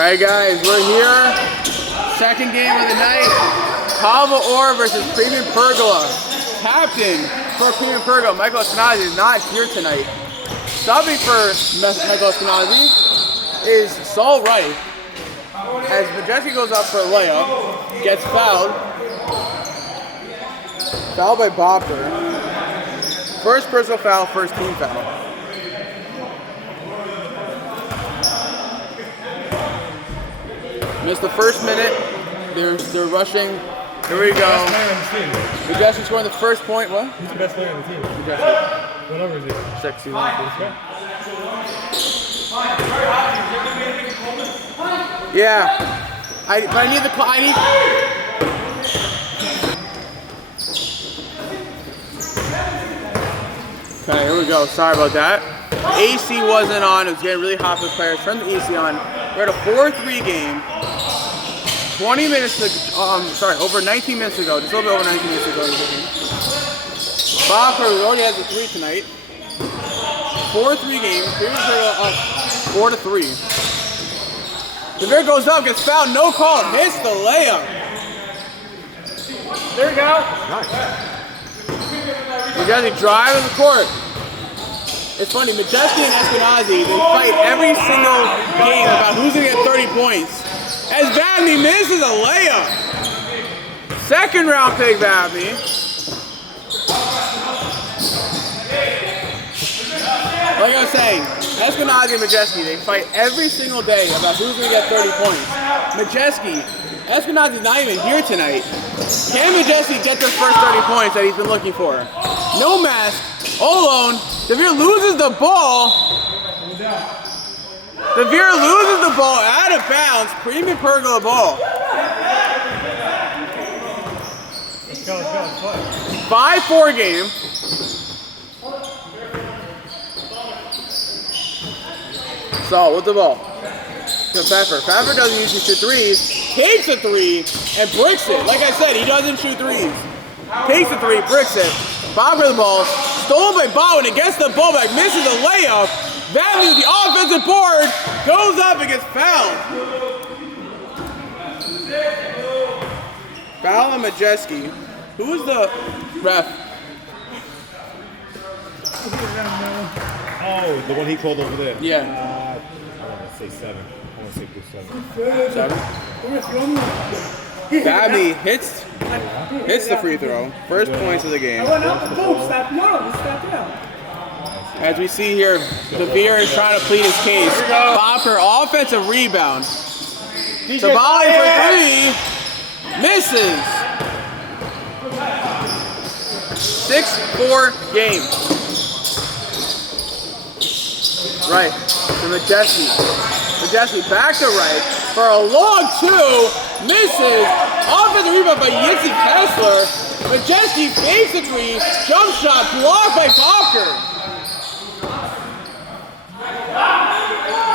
Alright guys, we're here. Second game of the night. Or versus Premium Pergola. Captain for Premium Pergola, Michael Eskenazi, is not here tonight. Subbing for Michael Eskenazi is Saul Wright. As Majeski goes up for a layup, gets fouled. Fouled by Bopper. First personal foul, first team foul. Missed the first minute. They're rushing. Here we go. Majeski scoring the first point. What? Who's the best player on the team? Majeski. What number is he? 61. Yeah. I need the. Okay, here we go. Sorry about that. AC wasn't on. It was getting really hot for the players. Turned the AC on. We're at a 4-3 game. 20 minutes ago, over 19 minutes ago. Just a little bit over 19 minutes ago. Bob Pergola already has a 3 tonight. 4-3 game. Premium Pergola up 4-3. DeVere goes up, gets fouled, no call, hits the layup. There we go. Nice. Majeski driving the court. It's funny, Majeski and Eskenazi, they fight every single game about who's going to get 30 points. As Vabney misses a layup. Second round pick, Vabney. Like I was saying, Eskenazi and Majeski, they fight every single day about who's going to get 30 points. Majeski, Eskenazi's not even here tonight. Can Majeski get their first 30 points that he's been looking for? No mask, all alone. DeVere loses the ball. DeVere loses the ball out of bounds. Premium Pergola ball. Let's go. 5-4 game. Saul with the ball. To Pfeffer. Pfeffer doesn't usually shoot threes. Takes a 3 and bricks it. Like I said, he doesn't shoot threes. Takes a 3, bricks it. Bob with the ball. Stolen by Bowen and gets the ball back. Misses a layup. Vabney with the offensive board. Goes up and gets fouled. Foul on Majeski. Who is the ref? Oh, the one he called over there. Yeah. I want to say 7. I want to say 7. 7? Vabney hits the free throw. First points of the game. As we see here, DeVere is trying to plead his case. Bopper, offensive rebound. Tabali for 3. Misses. 6-4 game. Right, to Majeski. Majeski back to right for a long 2. Misses. Offensive rebound by Yitzi Kessler. Majeski fakes a 3. Jump shot blocked by Bopper.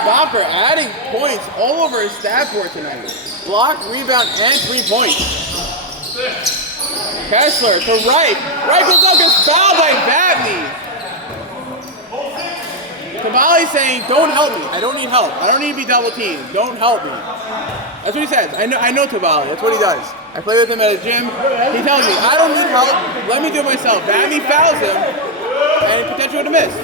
Bopper adding points all over his stat board tonight. Block, rebound, and 3 points. Kessler to right. Right goes up, gets fouled by Vabney. Tabali saying, don't help me. I don't need help. I don't need to be double teamed. Don't help me. That's what he says. I know Tabali. That's what he does. I play with him at a gym. He tells me, I don't need help. Let me do it myself. Vabney fouls him, and he potentially would have missed.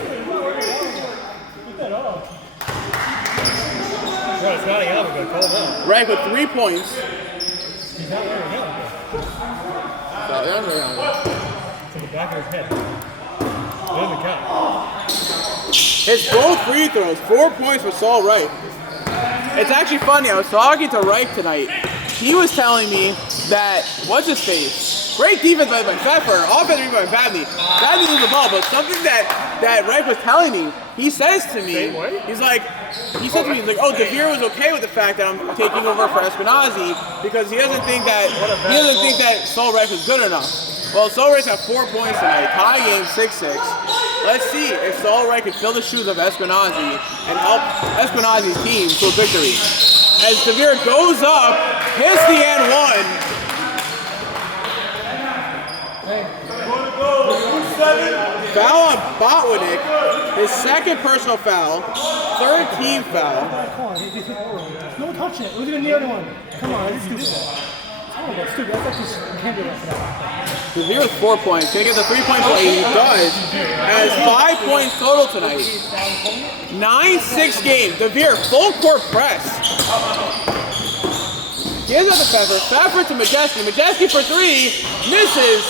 Right with 3 points. He's not wearing a helmet. It's in the back of his head. It doesn't count. Hits both free throws. 4 points for Saul Wright. It's actually funny. I was talking to Wright tonight. He was telling me that, what's his face? Great defense by Pfeffer. Offensive rebound by Vabney. Vabney loses the ball, but something that Wright was telling me, he says to me, he said to me, oh, DeVere was okay with the fact that I'm taking over for Eskenazi because he doesn't think that Saul Wright is good enough. Well, Saul Wright's got 4 points tonight. Tie game 6-6. Let's see if Saul Wright can fill the shoes of Eskenazi and help Eskenazi's team to a victory. As DeVere goes up, hits the and 1. Foul on Botwinick, his second personal foul, third team foul. No touching it. It was even the other one. Come on, that's stupid. That's stupid. That's like you can't do that for that. DeVere with 4 points. Can he get the 3-point play? He does. Has 5 points total tonight. 9-6 game. DeVere full court press. Gives out to Pfeffer. Pfeffer to Majeski. Majeski for 3. Misses.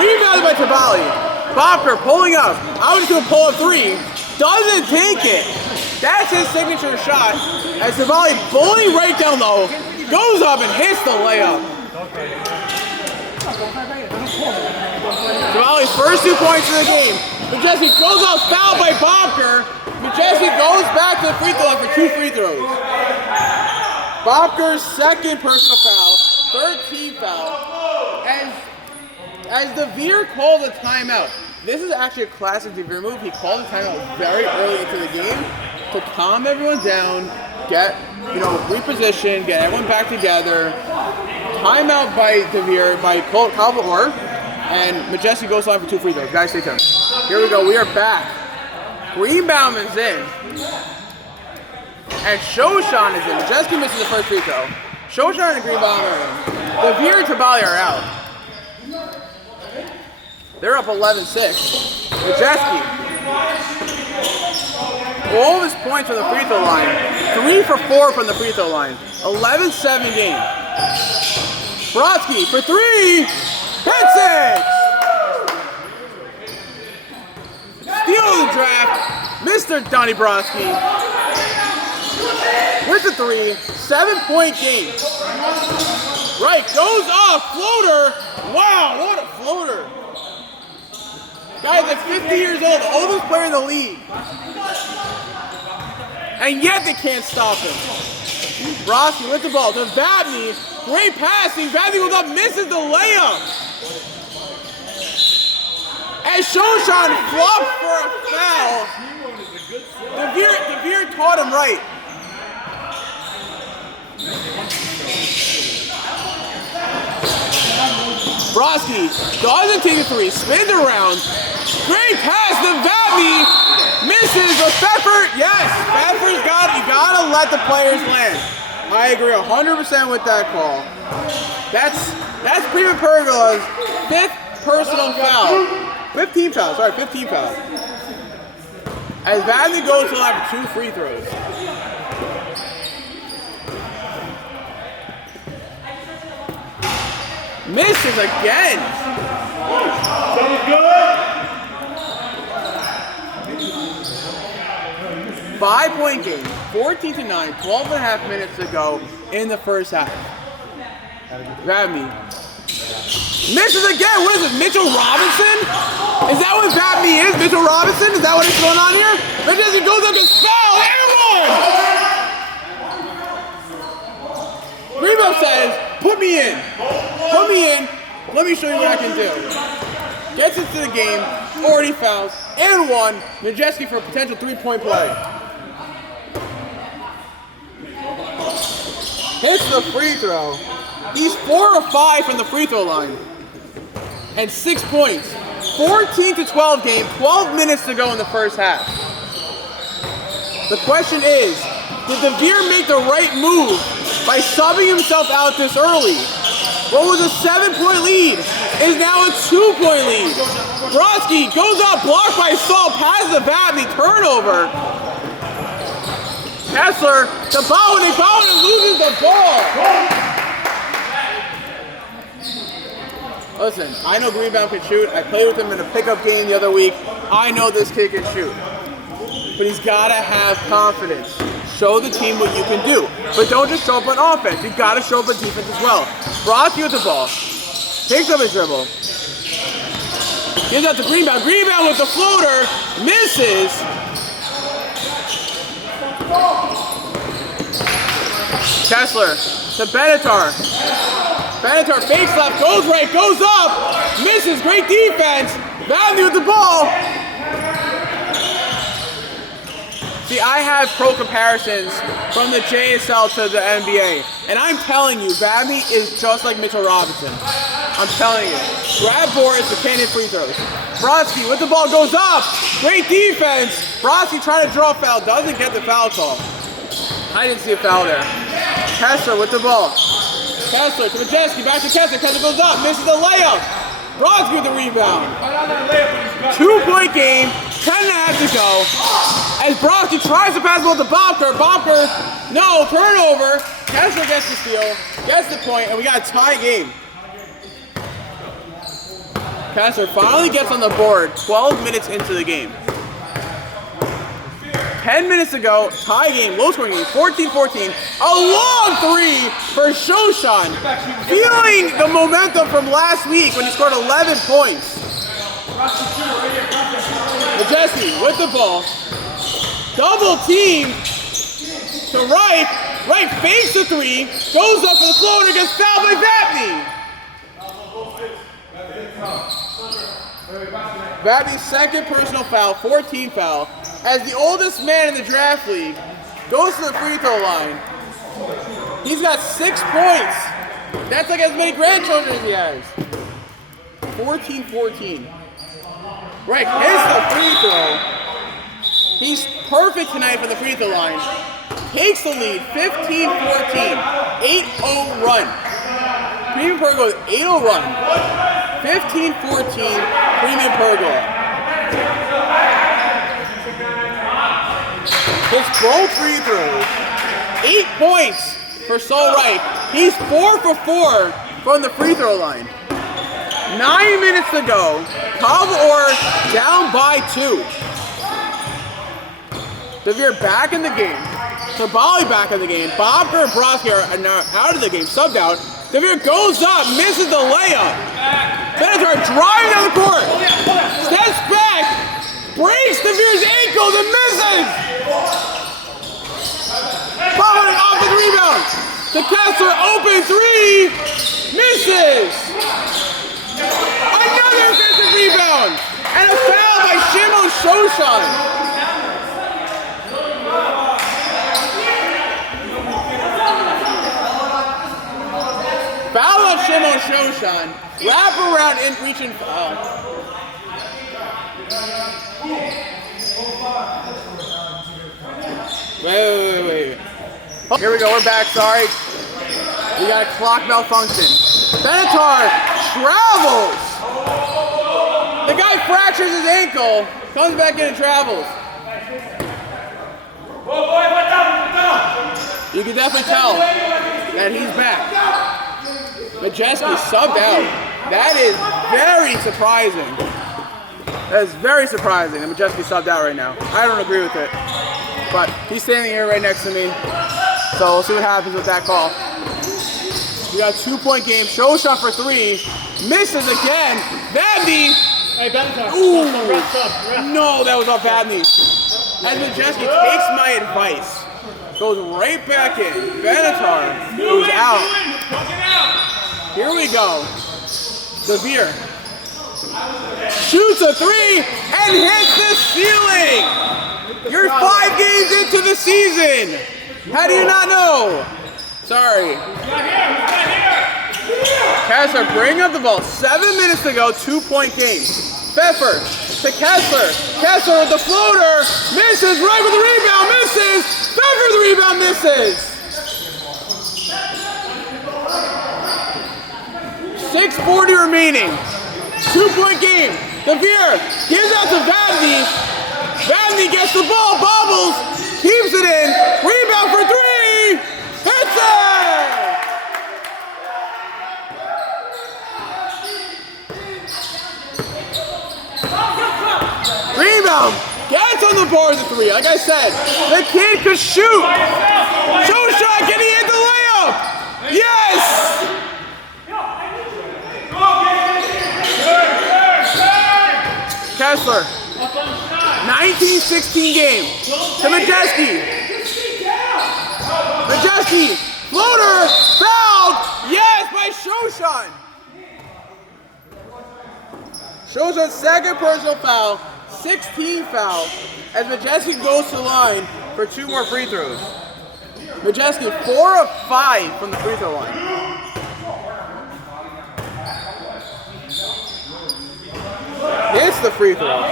Rebounded by Tabali. Bobker pulling up. I was going to pull a 3. Doesn't take it. That's his signature shot. As Tabali bullying right down low. Goes up and hits the layup. Tabali's first 2 points of the game. Majeski goes out fouled by Bobker. Majeski goes back to the free throw line for 2 free throws. Bobker's second personal foul, third team foul. As DeVere called a timeout. This is actually a classic DeVere move. He called a timeout very early into the game to calm everyone down, get, reposition, get everyone back together. Timeout by DeVere, by Calvert Orr, and Majeski goes line for 2 free throws. Guys, stay tuned. Here we go. We are back. Greenbaum is in. And Shoshan is in. Majeski misses the first free throw. Shoshan and Greenbaum are in. DeVere and Tabali are out. They're up 11-6. Majeski. All of his points from the free throw line. 3 for 4 from the free throw line. 11-7 game. Brodsky for 3. Hits it! Steal of the draft. Mr. Donnie Brodsky. With the 3. 7-point game. Right, goes off. Floater. Wow, what a floater. Guy's like 50 years old, the oldest player in the league. And yet they can't stop him. Brodsky with the ball to Vabney. Great passing. Vabney goes up, misses the layup. And Shoshan flopped for a foul. DeVere taught him right. Brodsky doesn't take a 3, spins around. Great pass to Vabney. Misses the Pfeffer. Yes, Pfeffer's you gotta let the players land. I agree 100% with that call. That's Prima Pergola's 5th personal foul. 15 fouls, sorry, 15 fouls. As Vabney goes to the line for 2 free throws. Misses again. 5-point game, 14-9, 12.5 minutes to go in the first half. Vabney. Misses again. What is it, Mitchell Robinson? Is that what Vabney is? Mitchell Robinson? Is that what is going on here? Majeski goes up and foul. Everyone! Rebound says, put me in. Put me in. Let me show you what I can do. Gets into the game, already fouls, and 1. Majeski for a potential 3-point play. Hits the free throw. He's 4 of 5 from the free throw line. And 6 points. 14-12 game, 12 minutes to go in the first half. The question is, did DeVere make the right move by subbing himself out this early? What was a 7-point lead is now a 2-point lead. Brodsky goes out, blocked by Saul, passes to Vabney, turnover. Kessler to Bowen, and Bowen loses the ball. Listen, I know Greenbaum can shoot. I played with him in a pickup game the other week. I know this kid can shoot. But he's got to have confidence. Show the team what you can do. But don't just show up on offense. You've got to show up on defense as well. Brodsky with the ball. Takes up his dribble. Gives out to Greenbaum. Greenbaum with the floater. Misses. Kessler to Benatar. Benatar fakes left, goes right, goes up, misses, great defense. Vabney with the ball. See, I have pro comparisons from the JSL to the NBA, and I'm telling you, Vabney is just like Mitchell Robinson. I'm telling you. Grab boards, but can't hit free throws. Brodsky with the ball goes up, great defense. Brodsky trying to draw foul, doesn't get the foul call. I didn't see a foul there. Kessler with the ball. Kessler to Majeski, back to Kessler. Kessler goes up, misses the layup. Brodsky with the rebound. 2-point game, 10.5 to go. As Brodsky tries to pass the ball to Bobker. Bobker, no, turnover. Kessler gets the steal, gets the point, and we got a tie game. Kessler finally gets on the board 12 minutes into the game. 10 minutes to go, tie game, low scoring game, 14-14. A long three for Shoshan. Feeling the momentum from last week when he scored 11 points. Majeski with the ball. Double team to Wright. Wright fakes the three, goes up for the floater, gets fouled by Vapney. Vapney's second personal foul, 14 foul. As the oldest man in the draft league, goes to the free throw line. He's got 6 points. That's like as many grandchildren as he has. 14-14. Right, hits the free throw. He's perfect tonight for the free throw line. Takes the lead, 15-14. 8-0 run. Premium Pergola with 8-0 run. 15-14, Premium Pergola. Hits both free throws. 8 points for Saul Wright. He's 4 for 4 from the free throw line. 9 minutes to go. Or down by 2. Devere back in the game. Sabali back in the game. Bobker and Brodsky are now out of the game, subbed out. Devere goes up, misses the layup. Benatar driving down the court. Steps back, breaks Devere's ankle and misses. Following off the rebound. To Kessler, open three, misses. Another offensive rebound. And a foul by Shimon Shoshan. Foul on Shimon Shoshan. Wrap around and reaching foul. Wait. Here we go, we're back, sorry. We got a clock malfunction. Benatar travels. The guy fractures his ankle, comes back in and travels. You can definitely tell that he's back. Majeski subbed out. That is very surprising. That is very surprising that Majeski subbed out right now. I don't agree with it. But he's standing here right next to me. So we'll see what happens with that call. We got a 2-point game. Shoshan for 3. Misses again. Vapney. Hey, Benatar. Ooh. No, that was off Vapney. As Majeski takes my advice. Goes right back in. Benatar goes out. Here we go. Devere shoots a 3 and hits the ceiling. You're 5 games into the season. How do you not know? Sorry. Kessler bring up the ball. 7 minutes to go. 2-point game. Pfeffer to Kessler. Kessler with the floater. Misses right with the rebound. Misses. Pfeffer with the rebound. Misses. 6:40 remaining. 2-point game. Devere gives out to Vapney. Vapney gets the ball, bobbles, keeps it in. Rebound for 3. Hits it! Rebound. Gets on the board with the 3. Like I said, the kid could shoot. Shoshan, can he hit the layup? Yes! Kessler, 19-16 game to Majeski. Majeski, floater, fouled, yes, by Shoshan. Shoshan's second personal foul, 16 foul, as Majeski goes to the line for 2 more free throws. Majeski 4 of 5 from the free throw line. Hits the free throw.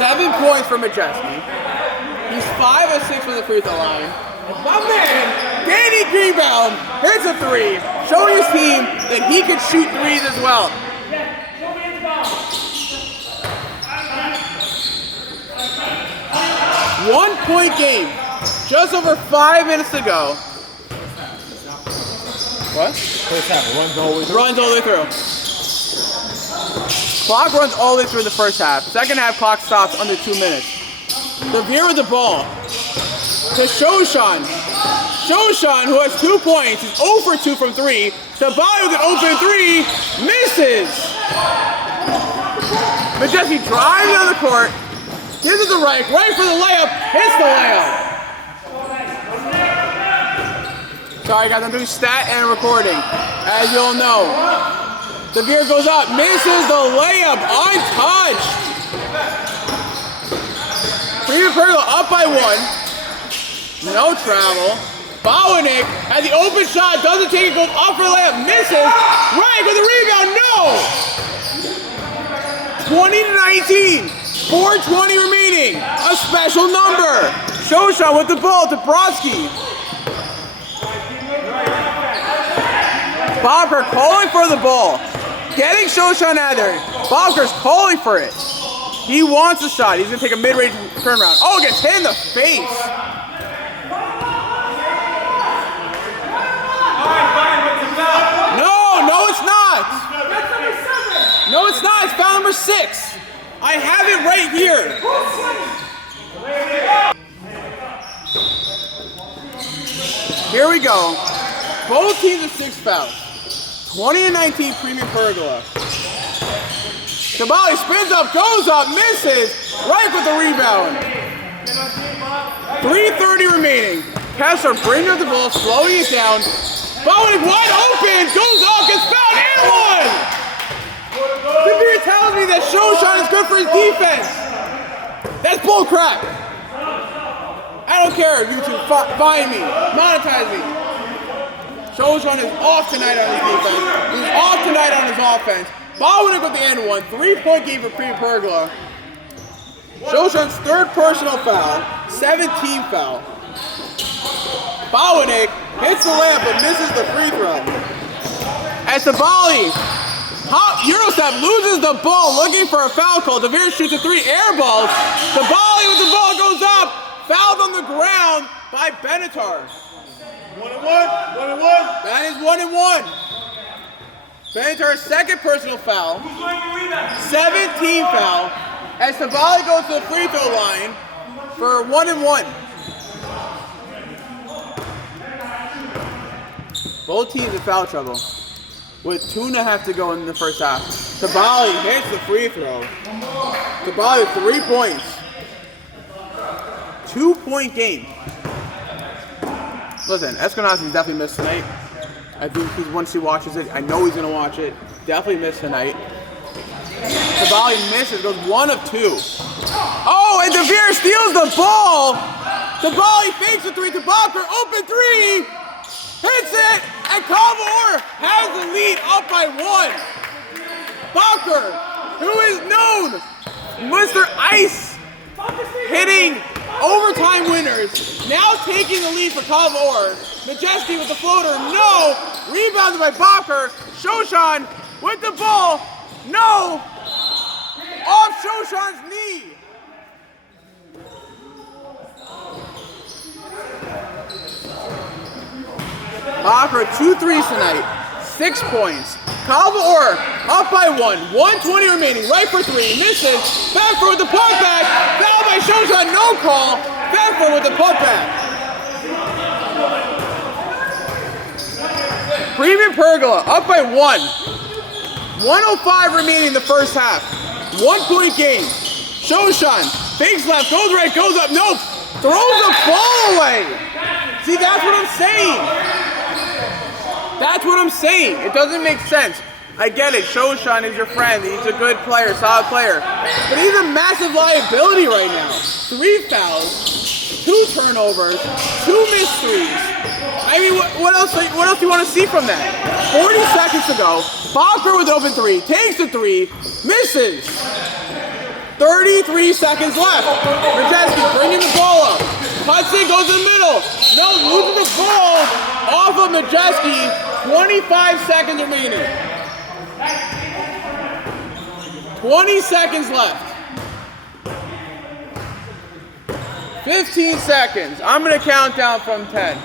7 points for Majeski. He's 5 of 6 from the free throw line. My man, Danny Greenbaum hits a 3, showing his team that he can shoot threes as well. One-point game. Just over 5 minutes to go. What? First half, runs all the way through. Runs all the way through. Clock runs all the way through the first half. Second half clock stops under 2 minutes. Devere with the ball to Shoshan. Shoshan, who has 2 points, is 0 for 2 from 3. Sabali with an open 3, misses. Majeski drives down the court, gives it to right for the layup, hits the layup. Sorry guys, I'm doing stat and recording, as you'll know. Devere goes up, misses the layup, untouched. Freeman Pergola up by 1. No travel. Bowanek has the open shot, doesn't take it, goes up for the layup, misses. Right with the rebound, no! 20-19, 4:20 remaining. A special number. Shoshan with the ball to Brodsky. Bobker calling for the ball. Getting Shoshan out there. Bobker's calling for it. He wants a shot. He's going to take a mid-range turnaround. Oh, gets hit in the face. No, it's not. No, it's not. It's foul number 6. I have it right here. Here we go. Both teams with 6 fouls. 20-19 Premium Pergola. Sabali spins up, goes up, misses. Right with the rebound. 3:30 remaining. Kessler brings up the ball, slowing it down. Bowanek wide open, goes up, gets fouled, and one! Devere tells me that Shoshan is good for his defense. That's bull crap. I don't care, YouTube, find me, monetize me. Shoshan is off tonight on his defense. He's off tonight on his offense. Bowanek with the end one, 3-point game for Premium Pergola. Shoshan's 3rd personal foul, 7-team foul. Bowanek hits the layup but misses the free throw. As Sabali, Eurostep loses the ball looking for a foul call. Devere shoots a 3, air balls. Sabali with the ball goes up, fouled on the ground by Benatar. 1-1. That is 1-1. Benatar's 2nd personal foul, 17 foul, as Sabali goes to the free throw line for 1-1. Both teams in foul trouble with 2.5 to go in the first half. Sabali hits the free throw. Sabali with 3 points. 2-point game. Listen, Eskenazi's definitely missed tonight. I think once he watches it, I know he's going to watch it. Definitely missed tonight. Sabali misses, goes 1 of 2. Oh, and Devere steals the ball. Sabali fakes the 3 to Bobker, open 3. Hits it, and Calvor has the lead up by 1. Bobker, who is known, Mr. Ice, hitting overtime winners, now taking the lead for Calvor. Majeski with the floater, no. Rebounded by Bobker. Shoshan with the ball, no. Off Shoshan's knee. Bobker 2 threes tonight, 6 points. Calvor up by 1, 1:20 remaining, right for 3, misses. Bedford with the putback, foul by Shoshan, no call. Bedford with the putback. Premium Pergola up by 1. 1:05 remaining in the first half. 1-point game. Shoshan fakes left, goes right, goes up, nope. Throws the ball away. See, that's what I'm saying. That's what I'm saying. It doesn't make sense. I get it. Shoshan is your friend. He's a good player, solid player. But he's a massive liability right now. 3 fouls, 2 turnovers, 2 missed threes. I mean, what else do you want to see from that? 40 seconds to go. Bobker with open 3, takes the 3, misses. 33 seconds left. Majeski bringing the ball up. Cuts it, goes in the middle. No, losing the ball off of Majeski. 25 seconds remaining. 20 seconds left. 15 seconds. I'm going to count down from 10.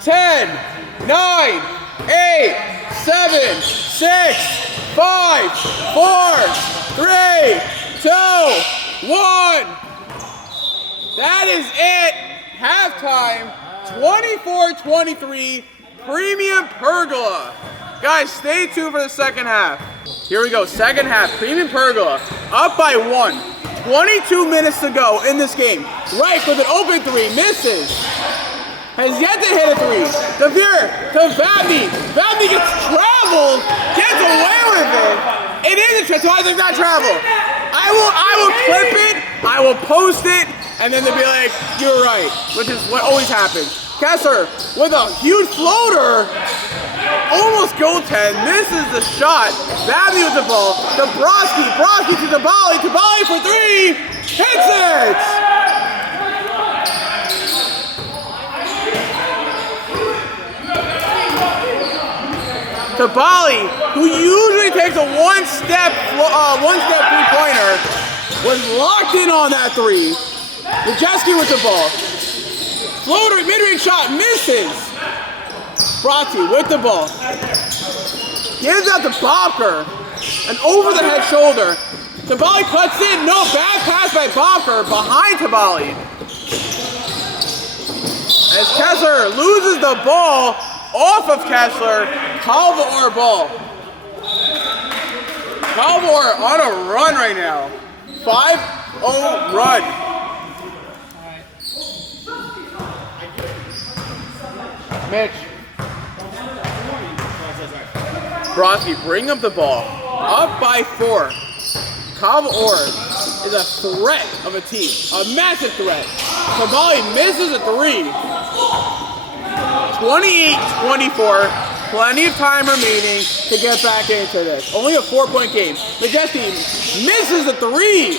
10, 9, 8, 7, 6, 5, 4, 3, 2, 1. That is it. Halftime, 24-23, Premium Pergola. Guys, stay tuned for the second half. Here we go, second half, Premium Pergola, up by 1. 22 minutes to go in this game. Reich with an open three, misses. Has yet to hit a three. Devere to Vabney. Vabney gets traveled, gets away with it. It is a trap, so I think not travel. I will clip it, I will post it, and then they'll be like, you're right, which is what always happens. Kessler with a huge floater. Almost goaltend, misses the shot. Vabney with the ball. To Broski to Tabali for three. Hits it! Tabali, who usually takes a one-step three-pointer, was locked in on that three. Majeski with the ball. Floater, mid-range shot, misses. Brati with the ball. Gives out to Bobker. An over-the-head shoulder. Tabali cuts in. No, bad pass by Bobker behind Tabali. As Kessler loses the ball off of Kessler, Calvaor ball. Calvaor on a run right now. 5-0 run. Mitch. Broski bring up the ball. Up by 4. Calvaor is a threat of a team. A massive threat. Tabali misses a 3. 28-24. Plenty of time remaining to get back into this. Only a 4-point game. Majeski misses a 3.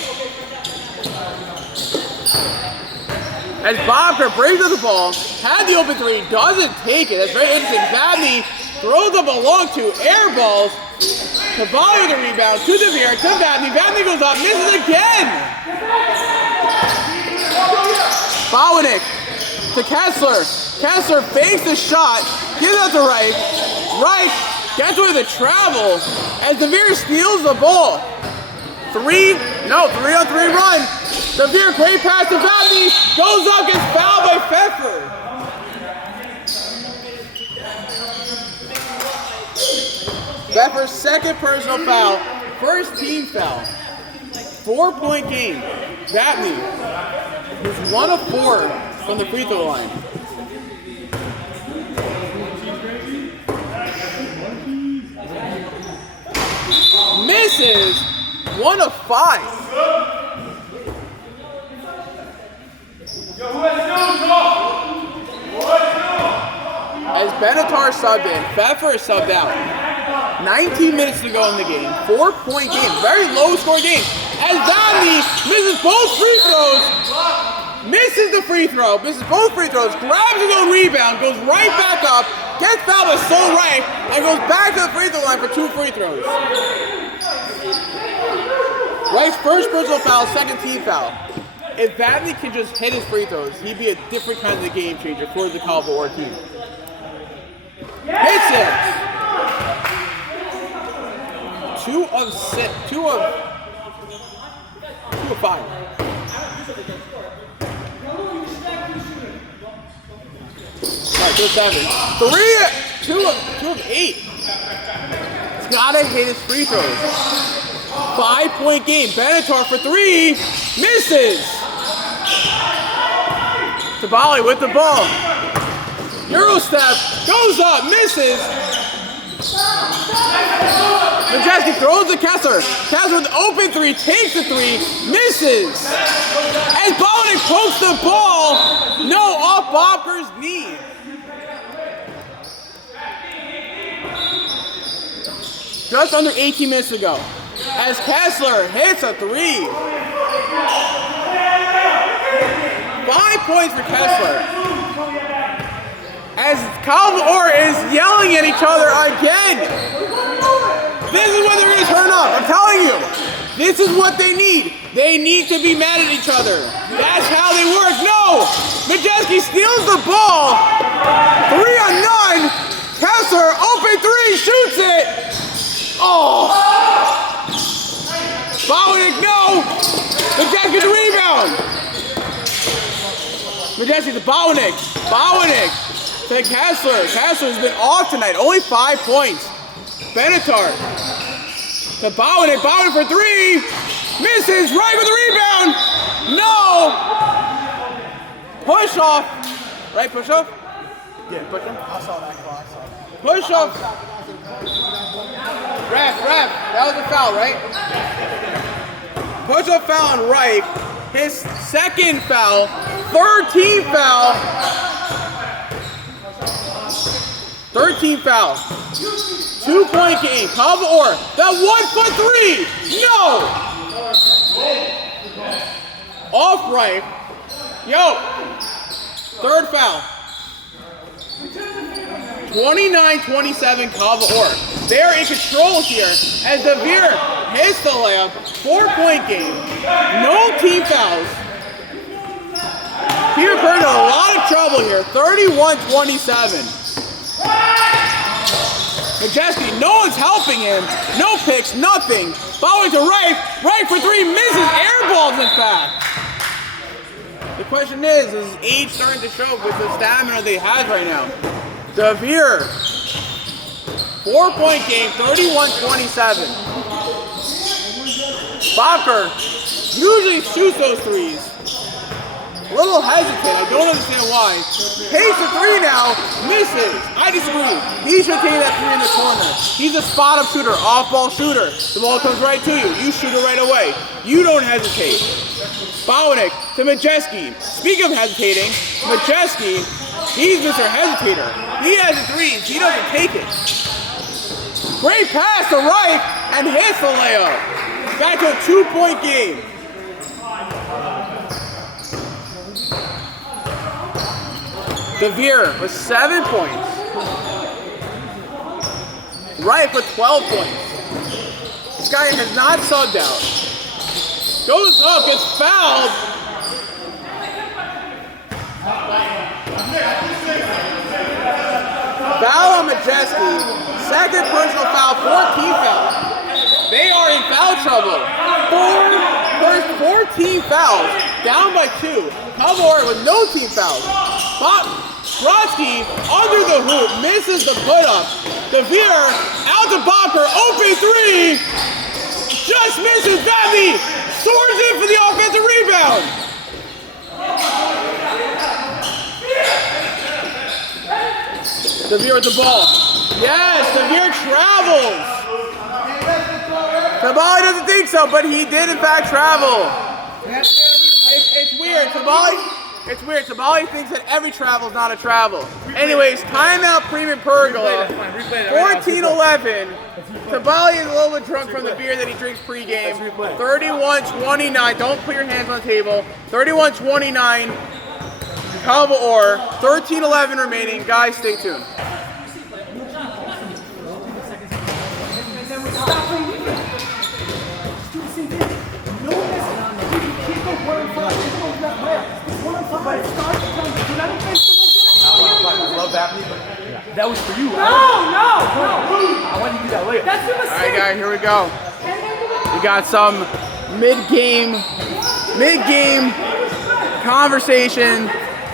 As Bobker brings up the ball, had the open 3, doesn't take it. That's very interesting. Vabney throws up a long 2, air balls. Tabali with the rebound to Devere, to Vabney. Vabney goes up, misses again. Bowanek to Kessler. Kessler fakes the shot, gives out to Reich. Reich gets away with the travel as Devere steals the ball. 3-on-3 run. Devere, great pass to Vabney, goes up, gets fouled by Pfeffer. Pfeffer's second personal foul, first team foul. 4-point game. Vabney is 1 of 4 from the free throw line. Misses 1 of 5. As Benatar subbed in, Pfeffer is subbed out. 19 minutes to go in the game. 4-point game. Very low score game. As Vabney misses both free throws. Misses the free throw. Misses both free throws. Grabs his own rebound. Goes right back up. Gets fouled by Sol Reich. And goes back to the free throw line for 2 free throws. Reich's first personal foul, second team foul. If Vabney can just hit his free throws, he'd be a different kind of game changer for the Calvaor team. Hits it! 2 of 6. 2 of 5. Alright, 2 of 7. 2 of 8. He's gotta hit his free throws. 5-point game. Benatar for 3. Misses! Tabali with the ball. Euro step. Goes up. Misses. Majeski throws to Kessler. Kessler with the open 3. Takes the 3. Misses. And Bowanek pokes the ball. No, off Bobker's knee. Just under 18 minutes to go. as Kessler hits a 3. 5 points for Kessler. As Calvor is yelling at each other again. This is when they're going to turn up. I'm telling you. This is what they need. They need to be mad at each other. That's how they work. No! Majeski steals the ball. 3 on none. Kessler, open 3, shoots it. Oh! Bownick, no! Majeski's rebound. Majeski to Bownick. Bownick to Kessler. Kessler's been off tonight. Only 5 points. Benatar to Bownick. Bownick for 3. Misses. Right with the rebound. No. Push off. Right push off? Yeah, push off. I saw that call. Push off. Ref. That was a foul, right? Push off foul on Reich. His second foul. 13 foul. 13 foul. 2-point game. Calvor. That 1-foot 3. No. Off Reich. Yo. Third foul. 29-27 Calvor. They're in control here as DeVere hits the layup. 4-point game. No team fouls. Peter Pergola in a lot of trouble here. 31-27. Majeski, no one's helping him. No picks, nothing. Bowing to Reich. Reich for 3, misses. Air balls, in fact. The question is age starting to show with the stamina they have right now? DeVere, 4-point game, 31-27. Bakker usually shoots those 3s. A little hesitant, I don't understand why. Takes the 3 now, misses. I disagree. He should take that 3 in the corner. He's a spot-up shooter, off-ball shooter. The ball comes right to you. You shoot it right away. You don't hesitate. Bownick to Majeski. Speaking of hesitating, Majeski, he's Mr. Hesitator. He has the 3s. He doesn't take it. Great pass to Reich and hits the layup. Back to a 2-point game. DeVere with 7 points. Reich with 12 points. This guy has not subbed out. Goes up, gets fouled. Foul on Majeski. Second personal foul, 14 fouls. They are in foul trouble. 14 fouls, down by 2. Calvor with no team fouls. Brodsky under the hoop, misses the put-up. DeVere out to Bakker, open 3. Just misses. Babby soars in for the offensive rebound. DeVere with the ball. Yes, DeVere travels. Tabali doesn't think so, but he did in fact travel. It's weird. It's weird. Tabali thinks that every travel is not a travel. Anyways, timeout Premium Pergola. 14-11. Tabali is a little bit drunk from the beer that he drinks pregame. 31-29. Don't put your hands on the table. 31-29. Calvor. 13-11 remaining. Guys, stay tuned. That was for you. No. I wanted to do that later. That's the mistake. All right, guys, here we go. We got some mid-game conversation,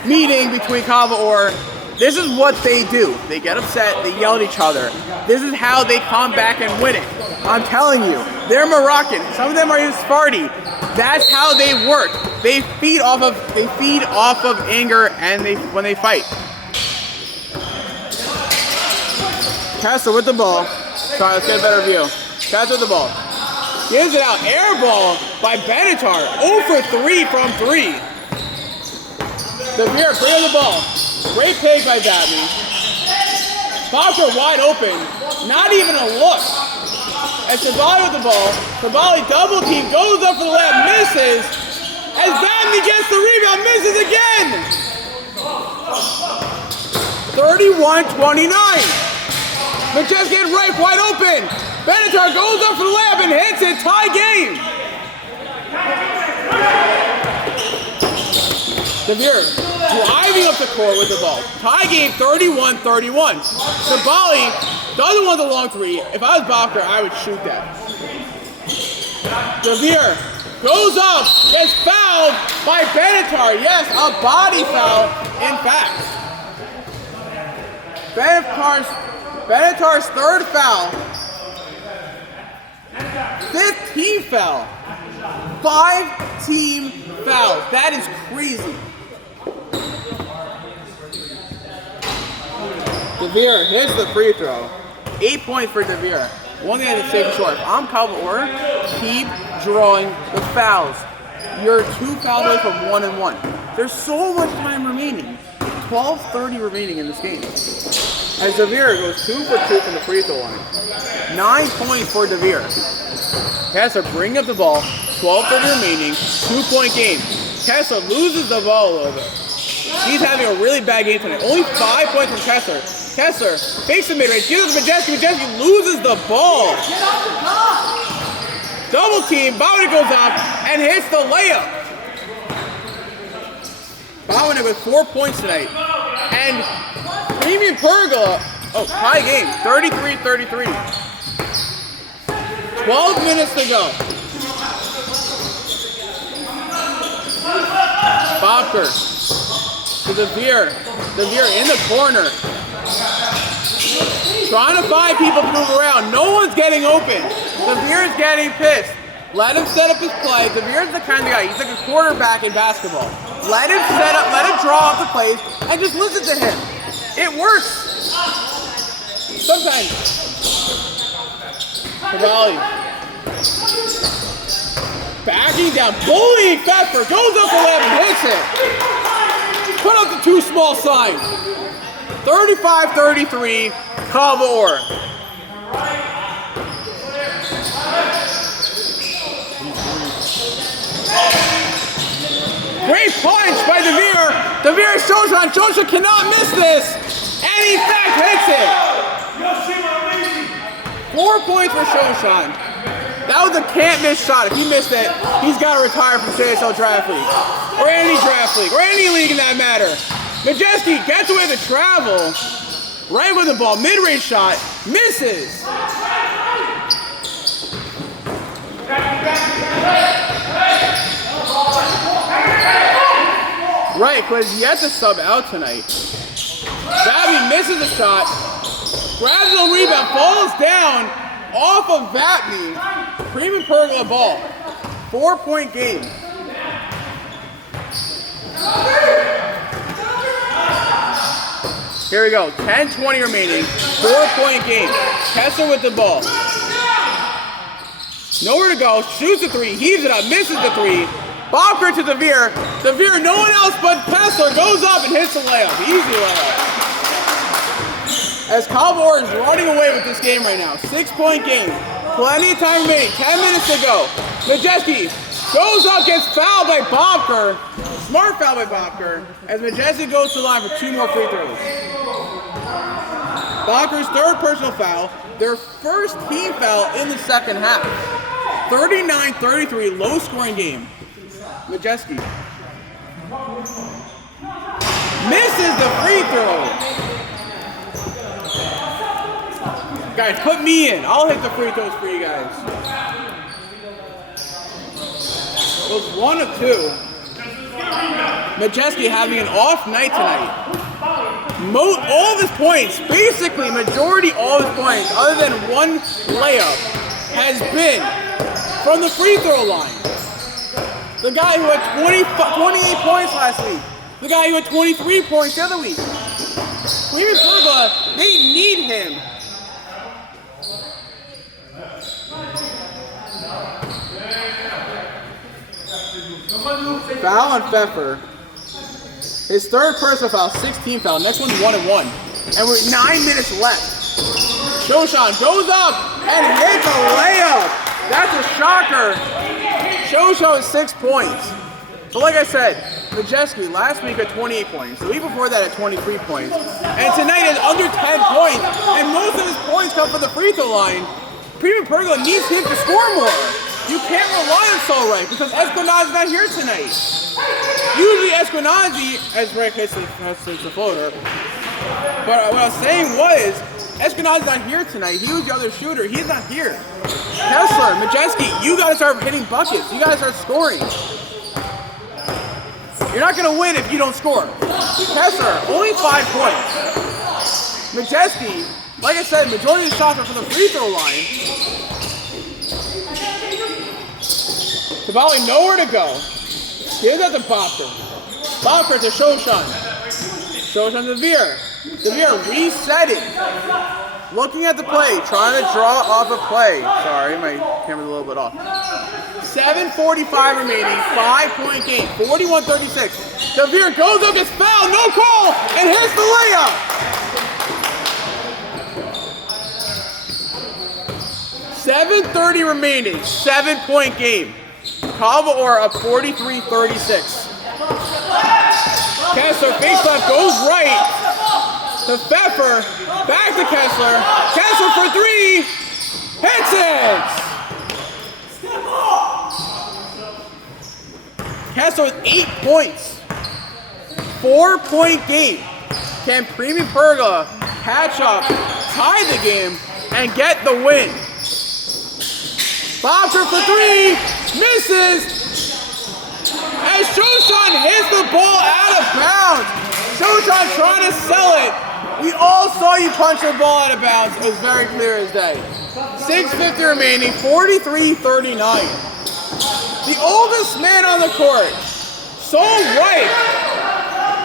meeting between Calvor. This is what they do. They get upset, they yell at each other. This is how they come back and win it. I'm telling you, they're Moroccan. Some of them are even Sephardi. That's how they work. They feed off of anger and when they fight. Kessler with the ball. Sorry, let's get a better view. Kessler with the ball. Gives it out. Air ball by Benatar. 0 for 3 from 3. DeVere bring the ball. Great play by Babby. Bakker wide open. Not even a look. As Sabali with the ball. Sabali double team, goes up for the layup, misses. As Babney gets the rebound, misses again. 31-29. Majeski and Wright wide open. Benatar goes up for the layup and hits it. Tie game. DeVere driving up the court with the ball. Tie game 31-31. Sabali doesn't want the long three. If I was Bobker, I would shoot that. DeVere goes up, gets fouled by Benatar. Yes, a body foul, in fact. Benatar's third foul. 15th foul. 5-team fouls. That is crazy. DeVere hits the free throw. 8 points for DeVere. One thing I have to say for sure, if I'm Calvin Orr, keep drawing the fouls. You're 2 fouls away from 1-1. There's so much time remaining. 12:30 remaining in this game. As DeVere goes 2 for 2 from the free throw line. 9 points for DeVere. Kessler bringing up the ball. 12:30 remaining. 2-point game. Kessler loses the ball a little bit. He's having a really bad game tonight. Only 5 points from Kessler. Kessler fakes the mid-range, gives it to Majeski. Majeski loses the ball. Double team. Bowden goes up and hits the layup. Bowden with 4 points tonight. And Premium Pergola, tie game, 33-33. 12 minutes to go. Bobker to DeVere. DeVere in the corner. Trying to find people to move around. No one's getting open. DeVere's getting pissed. Let him set up his play. DeVere's the kind of guy, he's like a quarterback in basketball. Let him set up, let him draw up the plays, and just listen to him. It works. Sometimes. Cavalli. Backing down, bullying Pfeffer, goes up the layup and hits it. Put up the too small sign. 35-33, Calvin. Great punch by DeVere. DeVere Shoshan. Shoshan cannot miss this. And in fact hits it. 4 points for Shoshan. That was a can't miss shot. If he missed it, he's got to retire from JSL Draft League. Or any draft league. Or any league in that matter. Majeski gets away with the travel. Right with the ball. Mid-range shot. Misses. Right, because he has to sub out tonight. Babby misses the shot. Grabs the rebound. Falls down off of Vapney. Premium Pergola ball. 4-point game. Here we go. 10-20 remaining. 4-point game. Kessler with the ball. Nowhere to go. Shoots the three. Heaves it up. Misses the three. Bobker to DeVere. DeVere, no one else but Kessler goes up and hits the layup. Easy layup. As Calvin is running away with this game right now. 6-point game. Plenty of time remaining. 10 minutes to go. Majeski goes up, gets fouled by Bobker. Smart foul by Bobker. As Majeski goes to the line for 2 more free throws. Bobker's third personal foul. Their first team foul in the second half. 39-33, low scoring game. Majeski misses the free throw. Guys, put me in. I'll hit the free throws for you guys. It was 1 of 2. Majeski having an off night tonight. All of his points, basically majority all of his points, other than one layup, has been from the free throw line. The guy who had 28 points last week. The guy who had 23 points the other week. Premium Pergola, they need him. Foul on Pfeffer. His third personal foul, 16 foul. Next one's 1-1. And we're 9 minutes left. Shoshan goes up and hits a layup. That's a shocker. Shoshan 6 points. But like I said, Majeski last week at 28 points, the week before that at 23 points, and tonight is under 10 points, and most of his points come from the free throw line. Prima Pergola needs him to score more. You can't rely on Saul Wright because Esquenazi's not here tonight. Usually Esquenazi, as Rick hits the floater, but what I was saying was, Esquenazi's not here tonight. He was the other shooter. He's not here. Kessler, Majeski, you got to start hitting buckets. You got to start scoring. You're not going to win if you don't score. Kessler, only 5 points. Majeski, like I said, majority of the shots are from the free throw line. Tabali nowhere to go. Gives that to Bopker. Bopker to Shoshan. Shoshan to Veer. Veer resetting. Looking at the play, trying to draw off a play. Sorry, my camera's a little bit off. 7:45 remaining, 5-point game, 41-36. Veer goes up, gets fouled, no call, and hits the layup. 7:30 remaining, 7-point game. Calvaor up 43-36. Kessler fakes left, goes right. To Pfeffer, back to Kessler. Kessler for 3, hits it! Kessler with 8 points. 4-point game. Can Prima Pergola catch up, tie the game, and get the win? Bopker for 3, misses! As Shoshan hits the ball out of bounds. Shoshan trying to sell it. We all saw you punch the ball out of bounds. It was very clear as day. 6:50 remaining, 43-39. The oldest man on the court. So right.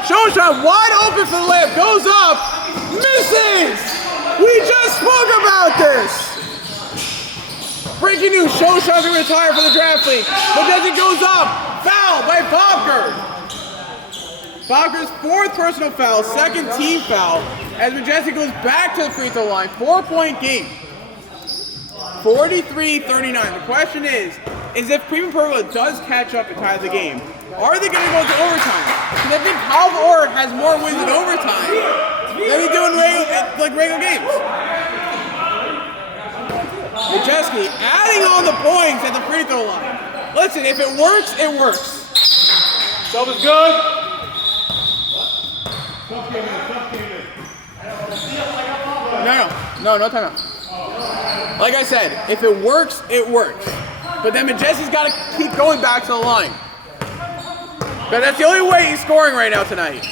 Shoshan wide open for the layup. Goes up. Misses. We just spoke about this. Breaking news. Shoshan can retire for the draft league. But as it goes up. Foul by Bopker. Bopker's 4th personal foul, 2nd team foul, as Majeski goes back to the free throw line. 4-point game. 43-39. The question is if Prima Pergola does catch up and tie the game, are they going to go to overtime? Because I think Calvaor has more wins in overtime than they do in regular games. Majeski adding on the points at the free throw line. Listen, if it works, it works. Sub is good. No timeout. Like I said, if it works, it works. But then Majeski's got to keep going back to the line. But that's the only way he's scoring right now tonight.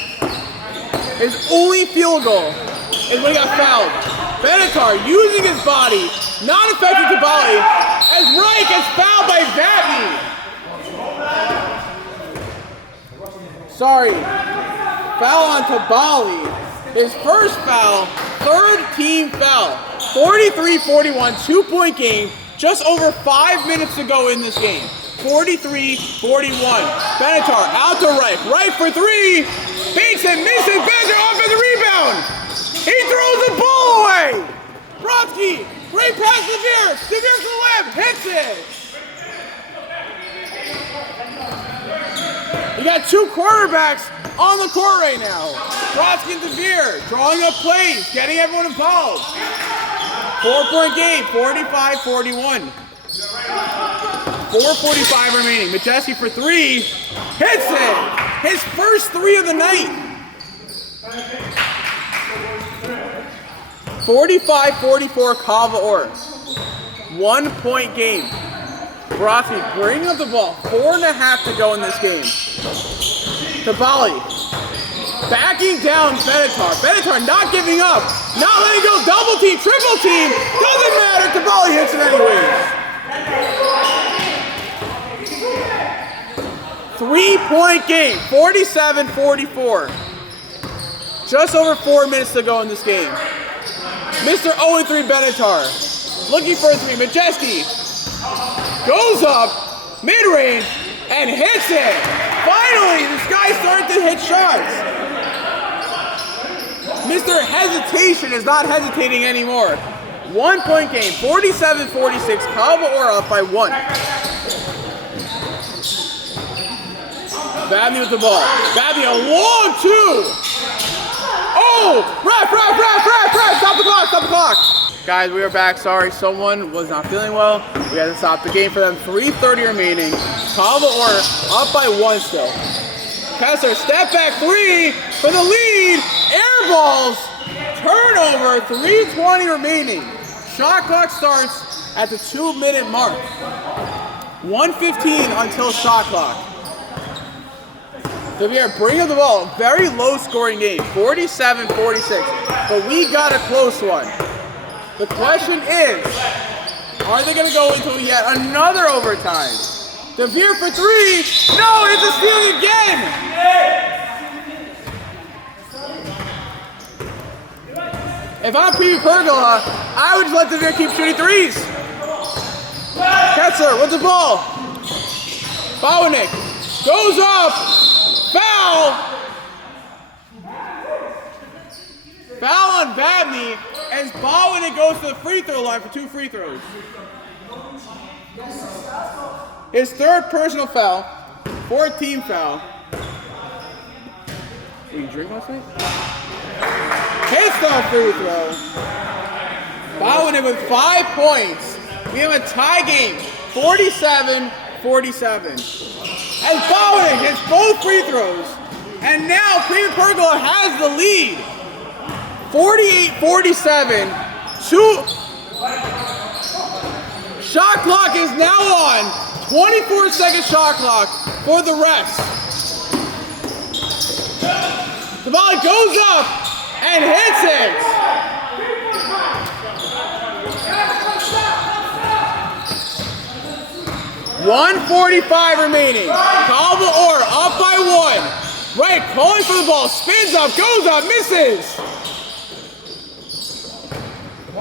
His only field goal is when he got fouled. Benatar using his body, not effective to Bali, as Wright gets fouled by Vatney. Sorry. Foul on Tabali. His first foul, 3rd team foul. 43-41, 2-point game. Just over 5 minutes to go in this game. 43-41. Benatar out to Wright. Wright for 3. Fakes it, misses. Benatar off as a rebound. He throws the ball away. Brodsky, great pass to Veer. Veer to the left, hits it. You got 2 quarterbacks on the court right now. Brodsky and Veer drawing up plays, getting everyone involved. 4-point game, 45-41. 4:45 remaining. Majeski for 3, hits it. His first 3 of the night. 45-44 Calvaor. 1-point game. Brodsky bringing up the ball. 4.5 to go in this game. Tabali backing down Benatar. Benatar not giving up. Not letting go. Double team, triple team. Doesn't matter. Tabali hits it anyways. 3-point game. 47-44. Just over 4 minutes to go in this game. Mr. 0-3 Benatar looking for a 3. Majeski goes up, mid-range, and hits it. Finally, this guy started to hit shots. Mr. Hesitation is not hesitating anymore. 1 point game, 47-46. Calva-Orr up by 1. Babney with the ball. Babney a long 2. Oh! Ref! Stop the clock! Guys, we are back. Sorry, someone was not feeling well. We had to stop the game for them. 3:30 remaining. Calva-Orr up by 1 still. Kessler, step back 3 for the lead. Air balls. Turnover, 3:20 remaining. Shot clock starts at the 2-minute mark. 1:15 until shot clock. Devere bring up the ball. Very low scoring game, 47-46. But we got a close one. The question is, are they going to go into yet another overtime? Devere for 3. No, it's a steal again. If I'm Pergola, I would just let Devere keep shooting 3s. Kessler with the ball. Bowanek goes up. Foul! Foul on Babney as Bowanek goes to the free throw line for 2 free throws. His 3rd personal foul, 4th team foul. Did you drink last night? Hits the free throw. Bowanek with 5 points. We have a tie game, 47-47. As Bowanek hits both free throws. And now Pergola has the lead. 48-47. Shot clock is now on. 24-second shot clock for the rest. The ball goes up and hits it. .145 remaining. Calva-Orr up by 1. Right, calling for the ball. Spins up, goes up, misses.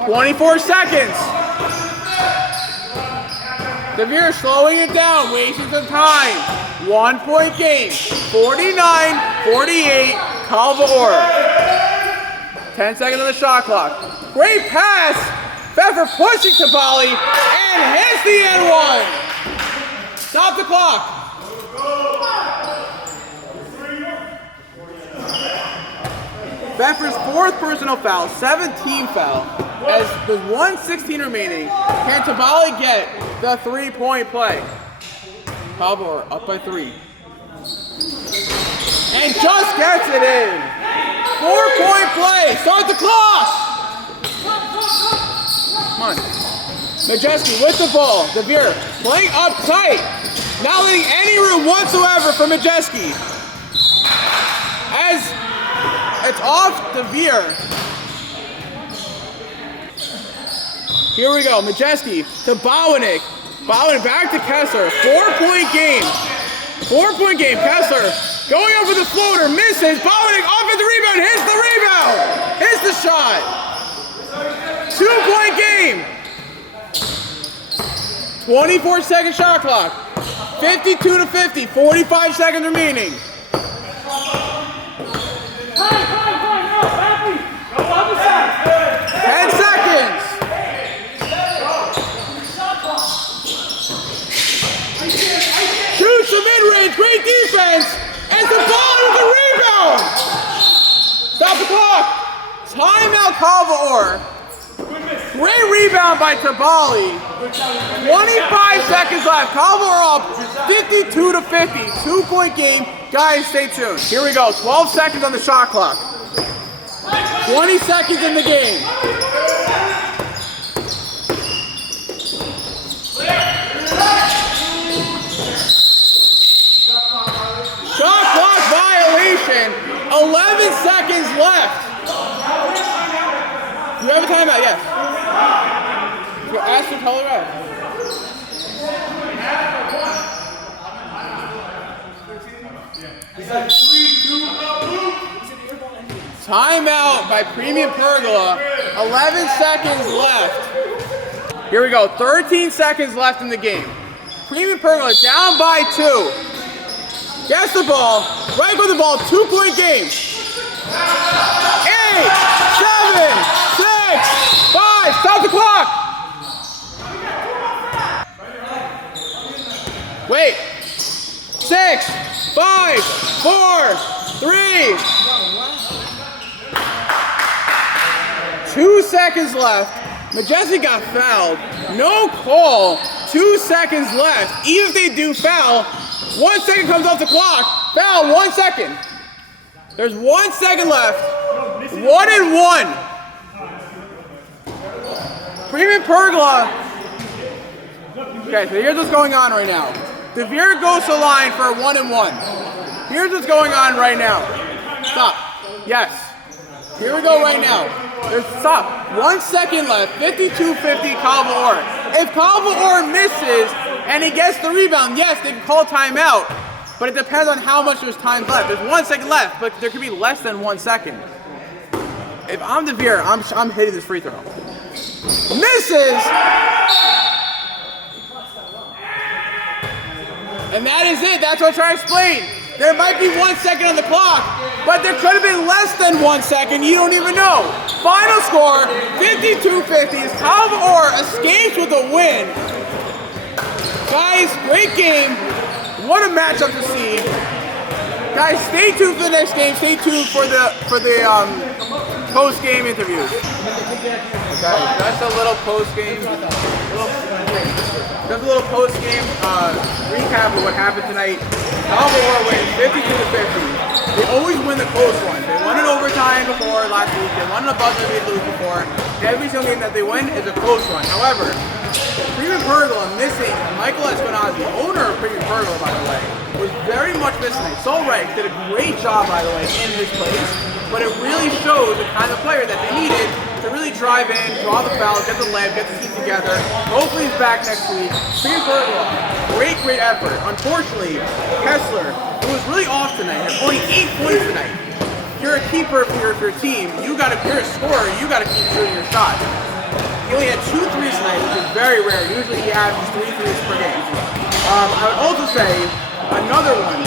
24 seconds. Devere slowing it down, wasting some time. 1 point game. 49-48. Calva-Orr. 10 seconds on the shot clock. Great pass. Pfeffer pushing Tabali and hits the N1. Stop the clock. Pfeffer's 4th personal foul, 7th team foul. As there's 1:16 remaining, can Tabali get the 3-point play? Calva-Orr up by 3. And just gets it in. 4-point play. Start the clock. Come on. Majeski with the ball. Devere playing up tight. Not letting any room whatsoever for Majeski. As it's off Devere. Here we go. Majeski to Bowanek. Bowanek back to Kessler. 4-point game. 4-point game. Kessler going over the floater. Misses. Bowanek off at the rebound. Hits the rebound. Hits the shot. 2-point game. 24-second shot clock. 52-50. 45 seconds remaining. 10 seconds. Shoots the mid-range. Great defense. And Tabali with the rebound. Stop the clock. Timeout Calva-Orr. Great rebound by Tabali. 25 seconds left. Calva-Orr up 52-50. 2-point game. Guys, stay tuned. Here we go. 12 seconds on the shot clock. 20 seconds in the game. Shot clock violation. 11 seconds left. Do you have a timeout? Yes. Ask the color ref. Timeout by Premium Pergola. 11 seconds left. Here we go. 13 seconds left in the game. Premium Pergola down by 2. Gets the ball. Right with the ball. 2-point game. 8, 7, 6, 5, Stop the clock! Wait. 6, 5, 4, 3. 2 seconds left. Majestic got fouled. No call. 2 seconds left. Even if they do foul, 1 second comes off the clock. Foul, 1 second. There's 1 second left. 1 and 1. Premium Pergola. Okay, so here's what's going on right now. Devere goes to line for a 1 and 1. Here's what's going on right now. Stop. Yes. Here we go right now. There's stop. 1 second left. 52-50 Calva-Orr. If Calva-Orr misses and he gets the rebound, yes, they can call timeout. But it depends on how much there's time left. There's 1 second left, but there could be less than 1 second. If I'm Devere, I'm hitting this free throw. Misses! And that is it. That's what I'm trying to explain. There might be 1 second on the clock, but there could have been less than 1 second. You don't even know. Final score, 52-50. Calva-Orr escapes with a win. Guys, great game. What a matchup to see. Guys, stay tuned for the next game. Stay tuned for the post-game interviews. Okay, that's a little post-game. Just a little post-game recap of what happened tonight. Calva-Orr wins 52-50. They always win the close ones. They won in overtime before last week. They won in a buzzer beat lose before. Every single game that they win is a close one. However, Premium Pergola missing Michael Eskenazi, owner of Premium Pergola, by the way, was very much missing it. Sol Rex did a great job, by the way, in his place, but it really shows the kind of player that they needed to really drive in, draw the foul, get the layup, get the team together. Hopefully he's back next week. Premium Pergola, great effort. Unfortunately, Kessler, who was really off tonight, had only 8 points tonight. You're a keeper for your team. You're a scorer. You got to keep shooting your shots. He only had 2 threes tonight, which is very rare. Usually he averages 3 threes per game. I would also say another one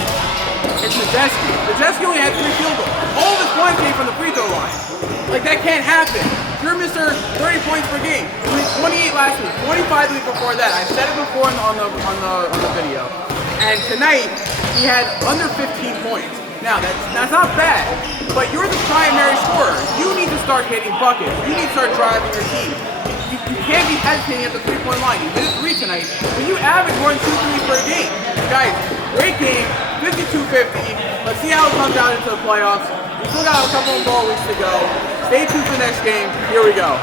is Majeski. Majeski only had 3 field goals. All of his points came from the free throw line. Like, that can't happen. You're Mr. 30 points per game. He was 28 last week, 25 the week before that. I said it before on the video. And tonight he had under 15 points. Now that's not bad, but you're the primary scorer. You need to start hitting buckets. You need to start driving your team. You can't be hesitating at the 3-point line. You hit a 3 tonight, but you average more than 2 threes per game. Guys, great game, 52-50. Let's see how it comes out into the playoffs. We still got a couple more weeks to go. Stay tuned for the next game. Here we go.